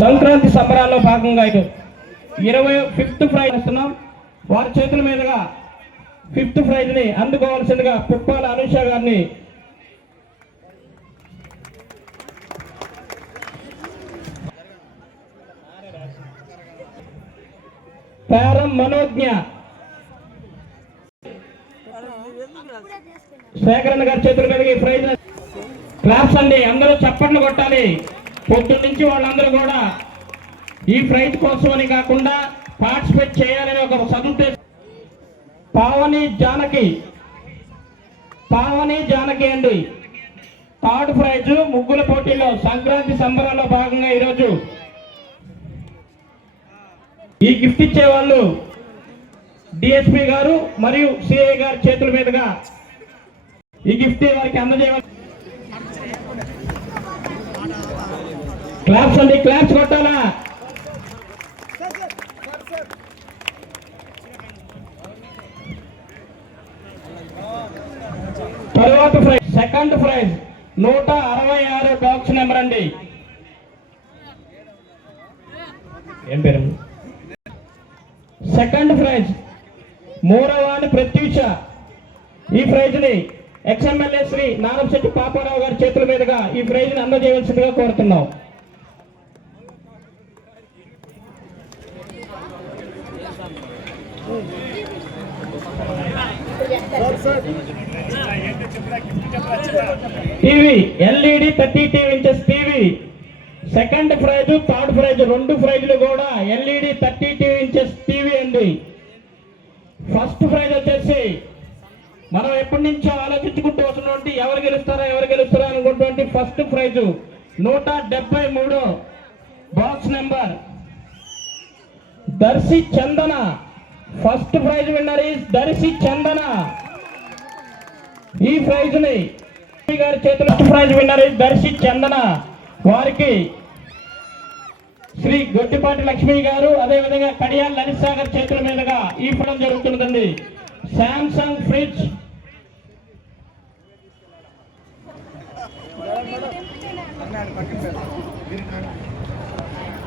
సంక్రాంతి సంబరాల్లో భాగంగా ఇటు ఇరవై ఫిఫ్త్ ప్రైజ్ ఇస్తున్నాం వారి చేతుల మీదుగా ఫిఫ్త్ ప్రైజ్ అందుకోవాల్సిందిగా పుప్పాల అనుష గారిని పేరం మనోజ్ఞ. శేఖరన్న గారి చేతుల మీదుగా ఈ ప్రైజ్ క్లాస్ అండి. అందరూ చప్పట్లు కొట్టాలి. పొద్దున్నుంచి వాళ్ళందరూ కూడా ఈ ప్రైజ్ కోసం అని కాకుండా పార్టిసిపేట్ చేయాలని ఒక సదుద్దేశం. పావని జానకి. పావని జానకి అండి. థర్డ్ ప్రైజ్ ముగ్గుల పోటీలో సంక్రాంతి సంబరాల్లో భాగంగా ఈరోజు ఈ గిఫ్ట్ ఇచ్చే వాళ్ళు డిఎస్పి గారు మరియు సిఐ గారి చేతుల మీదుగా ఈ గిఫ్ట్ వారికి అందజేయాలి క్లాప్స్ అండి క్లాప్స్ కొట్టాలా? తరువాత ప్రైజ్ సెకండ్ ప్రైజ్. నూట అరవై ఆరు బాక్స్ నెంబర్ అండి. ఏం పేరు? Second prize. మూడవాని ప్రత్యూష. ఈ ప్రైజ్ని ఎక్స్ఎమ్మెల్యే శ్రీ నారశెట్టి పాపారావు గారి చేతుల మీదుగా ఈ ప్రైజ్ని అందజేయవలసిందిగా కోరుతున్నాం. TV LED thirty TV inches TV. Second prize third prize రెండు ప్రైజ్లు కూడా LED thirty TV inches TV అండి. ఫస్ట్ ప్రైజ్ వచ్చేసి మనం ఎప్పటి నుంచో ఆలోచించుకుంటూ వస్తున్నటువంటి ఎవరు గెలుస్తారా ఎవరు గెలుస్తారా అనుకుంటువంటి ఫస్ట్ ప్రైజ్ నూట డెబ్బై మూడు box number. Darshi Chandana. First prize winner is Darshi Chandana. ఈ ప్రైజ్ని గారి చేతిలో prize winner is Darshi Chandana. వారికి శ్రీ గొట్టిపాటి లక్ష్మి గారు అదే విధంగా కడియాల్ లలిత్ సాగర్ చేతుల మీదుగా ఈ పడం జరుగుతున్నదండి. శాంసంగ్ ఫ్రిడ్జ్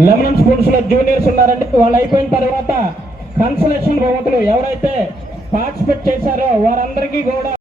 లెమన్ స్కూల్స్లో జూనియర్స్ ఉన్నారండి. వాళ్ళు అయిపోయిన తర్వాత కన్సలేషన్ బహుమతులు ఎవరైతే పార్టిసిపేట్ చేశారో వారందరికీ కూడా